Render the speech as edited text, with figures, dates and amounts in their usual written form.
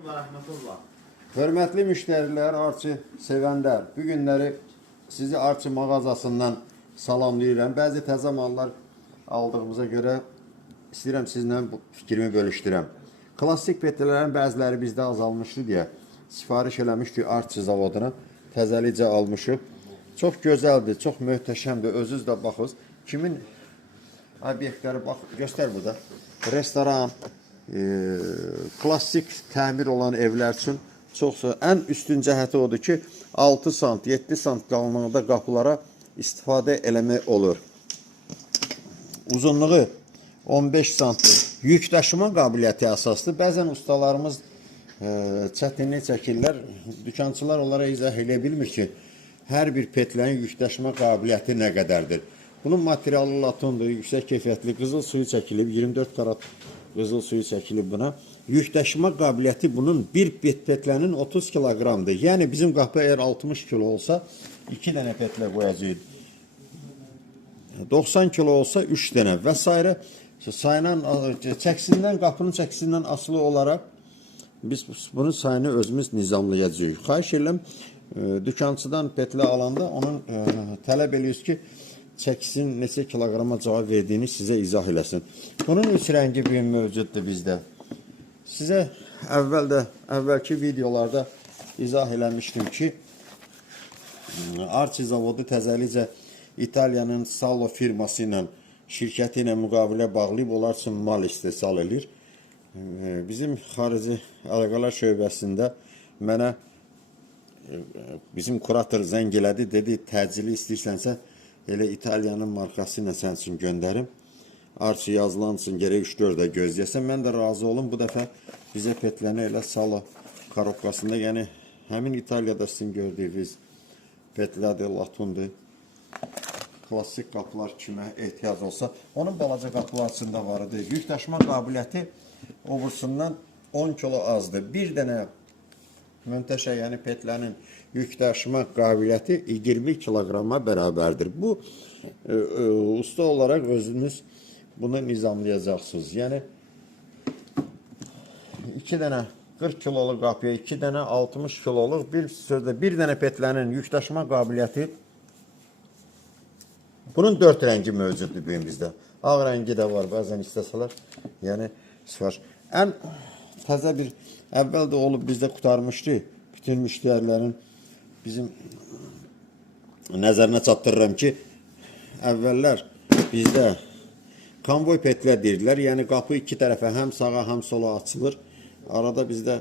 Və rəhmətullah. Hörmətli müştərilər, arçı sevənlər, bu günləri sizi arçı mağazasından salamlayıram. Bəzi təzə mallar aldığımıza görə istəyirəm sizinlə bu fikrimi bölüşdürəm. Klassik petlələrin bəziləri bizdə azalmışdı deyə sifariş eləmişdik arçı zavoduna. Təzəlicə almışıq. Çox gözəldir, çox möhtəşəmdir. Özünüz də baxınız. Kimin obyektləri bax, göstər burada. Restoran, klassik təmir olan evlər üçün çox ən üstün cəhəti odur ki, 6 sant, 7 sant qalınlığında qapılara istifadə eləmək olur. Uzunluğu 15 santdır. Yük daşıma qabiliyyəti əsasdır. Bəzən ustalarımız çətinlik çəkirlər. Dükançılar onlara izah edə bilmir ki, hər bir petlərin yük daşıma qabiliyyəti nə qədərdir. Bunun materialı latondur, yüksək keyfiyyətli qızıl suyu çəkilib, 24 karat qızıl suyu çəkilib buna. Yük daşıma qabiliyyəti bunun bir petlənin 30 kiloqramdır. Yəni bizim qapı əgər 60 kilo olsa 2 dənə petlə qoyacağıq. 90 kilo olsa 3 dənə və s. Çəkisindən, qapının çəkisindən asılı olaraq biz bunun sayını özümüz nizamlayacağıq. Xahiş edirəm, dükançıdan petlə alanda onun tələb ediyoruz ki, çəkisin neçə kiloqrama cavab verdiyini sizə izah eləsin. Bunun üç rəngi bir mövcuddur bizdə. Sizə əvvəlki videolarda izah eləmişdim ki, arçı zavodu təzəlicə İtaliyanın Sallo firması ilə, şirkəti ilə müqavilə bağlayıb, onlar üçün mal istehsal edir. Bizim xarici əlaqələr şöbəsində mənə bizim kurator zəng elədi, dedi, təcili istəyirsənsə, elə İtaliyanın markası ilə sən üçün göndərim. Arçı yazılan üçün gərək 3-4 ay gözləyəsən. Mən də razı olum. Bu dəfə bizə petləni elə Sallo korobkasında, yəni həmin İtaliyada sizin gördüyünüz petlədir, latundur. Klassik qapılar kimə ehtiyac olsa, onun balaca qapılar içində var idi. Yük daşıma qabiliyyəti obursundan 10 kilo azdır. Bir dənə Mönteşə, yəni petlənin yük daşıma qabiliyyəti 20 kiloqrama bərabərdir. Bu, usta olaraq özünüz bunu nizamlayacaqsınız. Yəni, 2 dənə 40 kiloluq qapıya, 2 dənə 60 kiloluq, bir sözdə bir dənə petlənin yük daşıma qabiliyyəti, bunun 4 rəngi mövcuddur bizdə. Ağ rəngi də var, bəzən istəsələr. Yəni, sifariş. Ən təzə bir, əvvəl də olub bizdə qutarmışdı. Bütün müştərilərin bizim nəzərinə çatdırıram ki, əvvəllər bizdə konvoy petlər deyirdilər. Yəni, qapı iki tərəfə həm sağa, həm sola açılır. Arada bizdə